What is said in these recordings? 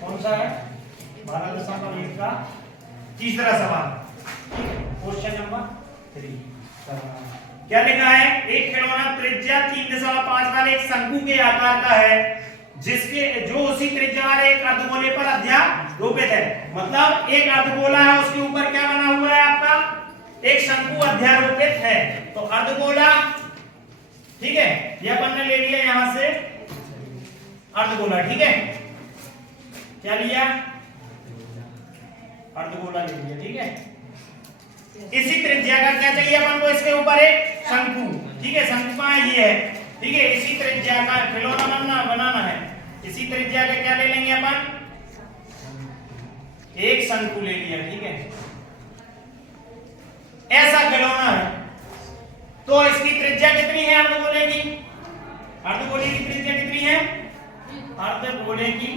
कौन सा है 12.1 का तीसरा सवाल। क्वेश्चन नंबर 3 क्या लिखा है? एक खिलौना त्रिज्या 3.5 वाले एक शंकु के आकार का है जिसके जो उसी त्रिज्या वाले एक अर्धगोले पर अध्यारोपित है। मतलब एक अर्धगोला है, उसके ऊपर क्या बना हुआ है आपका? एक शंकु अध्यारोपित है। तो अर्धगोला, ठीक है, ये अपन ने ले लिया यहां से अर्धगोला, ठीक है, क्या लिया? अर्धगोला ले लिया, ठीक है। इसी त्रिज्या का क्या चाहिए अपन को? इसके ऊपर एक शंकु, ठीक है, शंकु कहां है? ये है, ठीक है। इसी त्रिज्या का खिलौना बनाना है। इसी त्रिज्या का क्या ले लेंगे अपन? एक शंकु ले लिया, ठीक है। ऐसा खिलौना है तो इसकी त्रिज्या कितनी है अर्धगोले की? अर्धगोले की त्रिज्या कितनी है? अर्धगोले की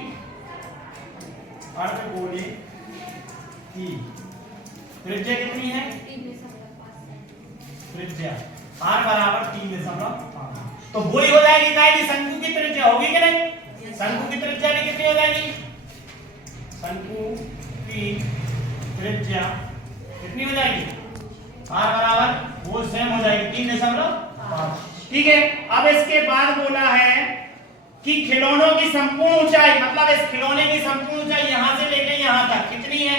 त्रिज्या कितनी है? त्रिज्या r बराबर 3.5। तो वही हो जाएगी काय की शंकु की त्रिज्या होगी कि नहीं? शंकु की त्रिज्या भी कितनी हो जाएगी? शंकु की त्रिज्या कितनी हो जाएगी? r बराबर वो सेम हो जाएगी 3.5, ठीक है। अब इसके बाद बोला है कि खिलौनों की संपूर्ण ऊंचाई, मतलब इस खिलौने की संपूर्ण ऊंचाई यहां से लेकर यहां तक कितनी है?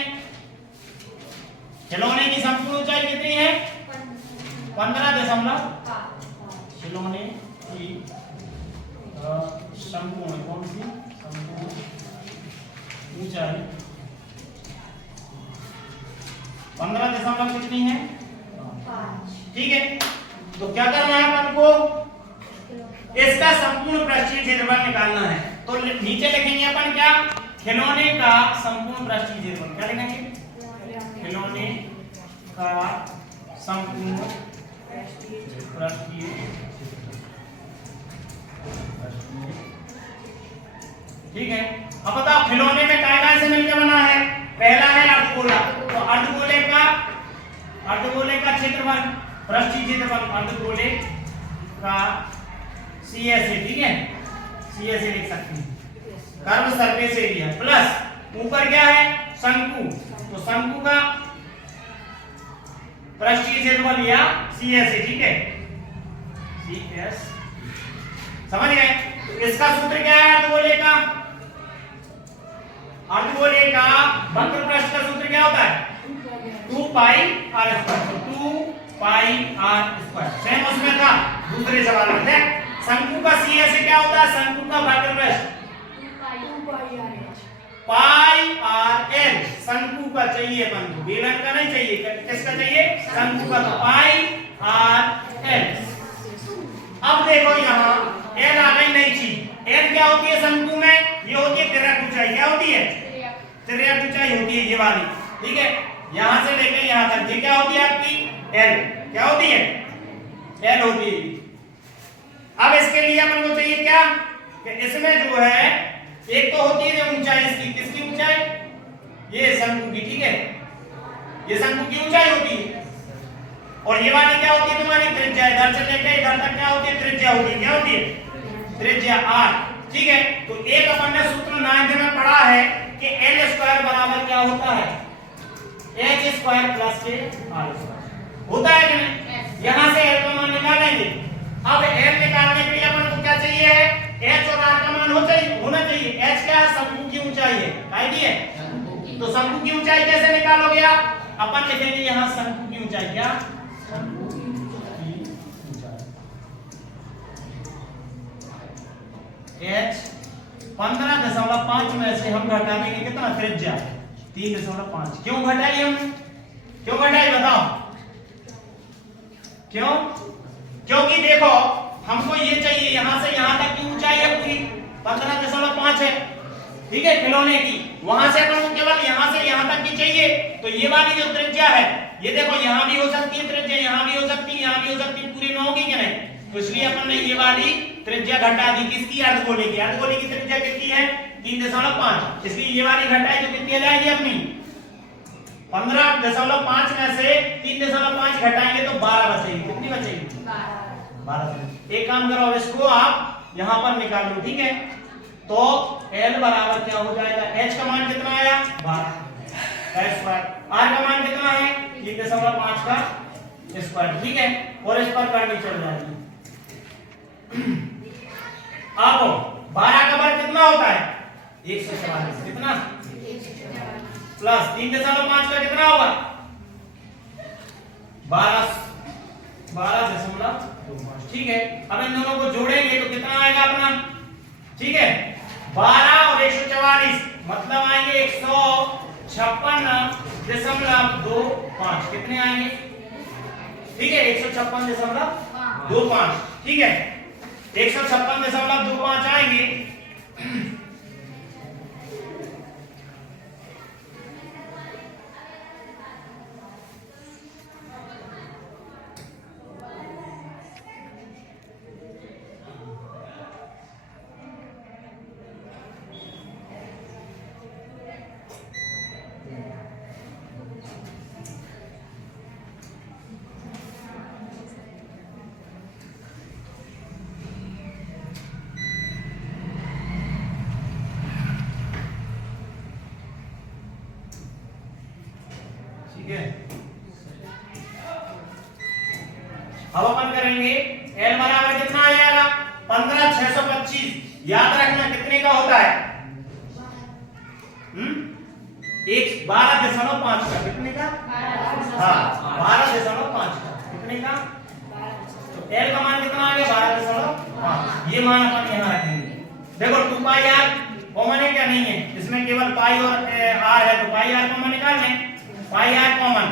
खिलौने की संपूर्ण ऊंचाई कितनी है? 15.5। खिलौने की संपूर्ण, कौन सी संपूर्ण ऊंचाई 15 कितनी है? 5, ठीक है। तो क्या करना है अपन को? इसका संपूर्ण पृष्ठीय क्षेत्रफल निकालना है। तो नीचे लिखेंगे अपन क्या? खिलौने का संपूर्ण पृष्ठीय क्षेत्रफल। क्या लिखेंगे? खिलौने का संपूर्ण पृष्ठीय, ठीक है। अब बताओ खिलौने में काय से मिलकर बना है? पहला है अर्धगोला, तो अर्धगोले का क्षेत्रफल, पृष्ठीय क्षेत्रफल अर्धगोले का CSA, ठीक है, CSA लिख सकते हैं, कर्व सरफेस एरिया, प्लस ऊपर क्या है? शंकु, तो शंकु का पृष्ठीय क्षेत्रफल या CSA, ठीक है, CS, समझ गए? तो इसका सूत्र क्या है अर्धगोले का? अर्धगोले का वक्र पृष्ठ का सूत्र क्या होता है? 2 पाई r स्क्वायर। 2 पाई r स्क्वायर सेम उसमें था दूसरे सवाल में थे। शंकु का CSA क्या होता है? शंकु का वक्र पृष्ठ पाई r l। शंकु का चाहिए अपन को, बेलन का नहीं चाहिए। किसका चाहिए? शंकु का, तो पाई r l। अब देखो यहाँ l आ गई नई चीज। l क्या होती है शंकु में? ये होती है तिर्यक ऊंचाई। क्या होती है? तिर्यक ऊंचाई होती है ये वाली, ठीक है, यहां से लेकर यहां तक। ये क्या होती है आपकी? l। क्या होती है? l होती है। अब इसके लिए अपन को चाहिए क्या? कि इसमें जो है एक तो होती है ऊंचाई इसकी, किसकी ऊंचाई? ये शंकु की, ठीक है, ये शंकु की ऊंचाई होती है। और ये वाली क्या होती है तुम्हारी? त्रिज्या। इधर से लेकर इधर तक क्या होती है? त्रिज्या होती है। क्या होती है? त्रिज्या r, ठीक है। तो एक अपन ने सूत्र 9th में पढ़ा है कि l स्क्वायर बराबर क्या होता है? h स्क्वायर प्लस के r स्क्वायर होता है कि नहीं? यहां से l का मान निकालेंगे। अब l निकालने के लिए अपन को क्या चाहिए है? h और r का मान होना चाहिए। h क्या है? शंकु की ऊंचाई है, काय दी है? तो शंकु की ऊंचाई कैसे निकालोगे आप? अपन लिखेंगे यहां शंकु की ऊंचाई। क्या? शंकु की ऊंचाई h 15.5 में से हम घटा देंगे कितना? त्रिज्या 3.5। क्यों घटाई हमने? क्यों घटाई बताओ? क्यों? क्योंकि देखो हमको ये चाहिए, यहां से यहां तक की ऊंचाई है पूरी 15.5 है, ठीक है, खिलौने की। वहां से अपन को केवल यहां से यहां तक की चाहिए। तो ये वाली जो त्रिज्या है, ये देखो यहां भी हो सकती है त्रिज्या, यहां भी हो सकती है, यहां भी हो सकती है, पूरी में होगी कि नहीं? तो इसलिए अपन ने ये वाली त्रिज्या घटा दी। किसकी? अर्धगोले की। अर्धगोले की त्रिज्या कितनी है? 3.5। इसलिए ये वाली घटाई तो कितनी आ जाएगी अपनी? 15.5 में से 3.5 घटाएंगे तो 12 बचेगी। कितनी बचेगी? 12। एक काम करो, अब इसको आप यहां पर निकाल लो, ठीक है। तो L बराबर क्या हो जाएगा? h का मान कितना आया 12 स्क्वायर, r का मान कितना है 3.5 का स्क्वायर, ठीक है। और इस पर करनी चल जाएगी। अब 12 का वर्ग कितना होता है 144, कितना प्लस 3.5 का कितना होगा 12.25, ठीक है। अब इन दोनों को जोड़ेंगे तो कितना आएगा अपना, ठीक है 12 और 144 मतलब आएंगे 156.25, कितने आएंगे, ठीक है 156.25, ठीक है 156.25 आएंगे। ठीक है, अब अपन करेंगे L बराबर कितना आ जाएगा 15,625, याद रखना कितने का होता है 12.5 का, कितने का हाँ 12.5 का, कितने का तो L का मान कितना आ गया 12.5, ये मान अपन यहाँ रखेंगे। देखो 2 पाई r कॉमन है क्या, नहीं है, इसमें केवल पाई और r है, तो पाई r कॉमन निकाल लें, पाई r कॉमन,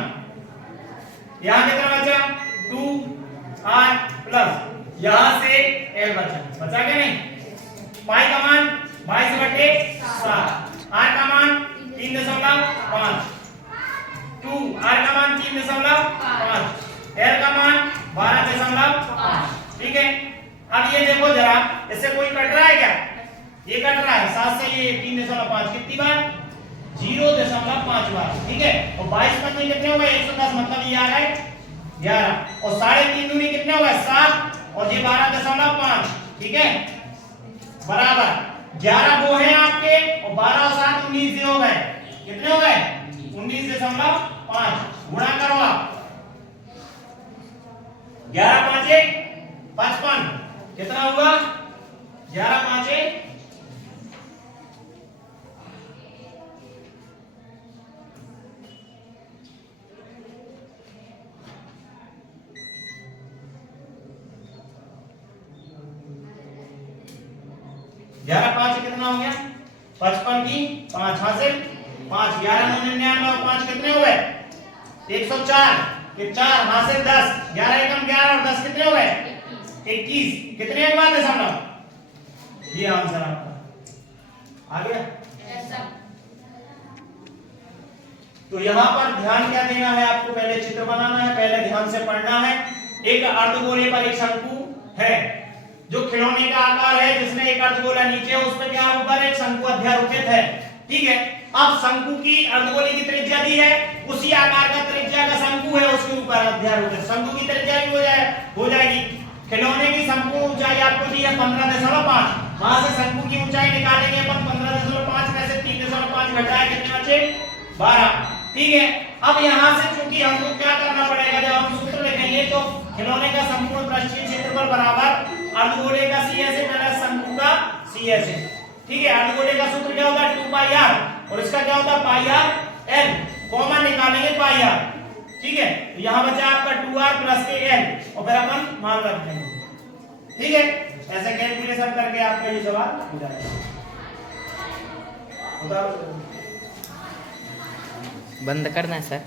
यहां कितना बचा 2r प्लस यहां से l बचा क्या नहीं, पाई का मान 22/7, r का मान 3.5, 2r का मान 3.5, l का मान 12.5, ठीक है। अब ये देखो जरा, इससे कोई कट रहा है क्या, ये कट रहा है 7 से, ये 3.5 कितनी बार 0.5 बार, ठीक है। और 22 पंजे कितने हो गए 110, मतलब ये आ गए 11, और 3.5 दूनी कितने हो गए 7, और ये 12.5, ठीक है बराबर 11 वो है आपके, और 12 और 7 19 हो गए, कितने हो गए 19.5, गुणा करो आप 11 5 55, कितना हुआ 11 5 11 5 कितना हो गया 55 की 5 हासिल 5, 11 99 और 5 कितने हुए 104 के 4 हासिल 10, 11 एकम 11 और 10 कितने हो गए 21, कितने एक बात है समझो, ये आंसर आपका आ गया। तो यहाँ पर ध्यान क्या देना है आपको, पहले चित्र बनाना है, पहले ध्यान से पढ़ना है। एक अर्धगोले पर एक शंकु है जो खिलौने का आकार है, जिसमें एक अर्धगोला नीचे है, उस पर क्या ऊपर एक शंकु अध्यारोपित है, ठीक है। अब शंकु की अर्धगोले की त्रिज्या दी है, उसी आकार का त्रिज्या का शंकु है उसके ऊपर अध्यारोपित, शंकु की त्रिज्या भी हो जाएगी। खिलौने की संपूर्ण ऊंचाई आपको दी है 15.5, वहां से शंकु की ऊंचाई निकालेंगे अपन 15.5 में से 3.5 घटाए कितने बचे 12, ठीक है। अब यहां से चूंकि हमको क्या करना पड़ेगा, जब हम सूत्र लिखेंगे तो खिलौने का संपूर्ण पृष्ठीय क्षेत्रफल बराबर अर्धगोले का CSA प्लस शंकु का CSA, ठीक है। अर्धगोले का सूत्र क्या होता है 2 पाई r, और इसका क्या होता है पाई r l, कॉमन निकालेंगे पाई r, ठीक है। तो यहाँ बचा आपका 2r प्लस के l, और फिर अपन मान रख देंगे, ठीक है। ऐसे कैलकुलेशन करके आपका ये सवाल हो जाएगा। बंद करना है सर।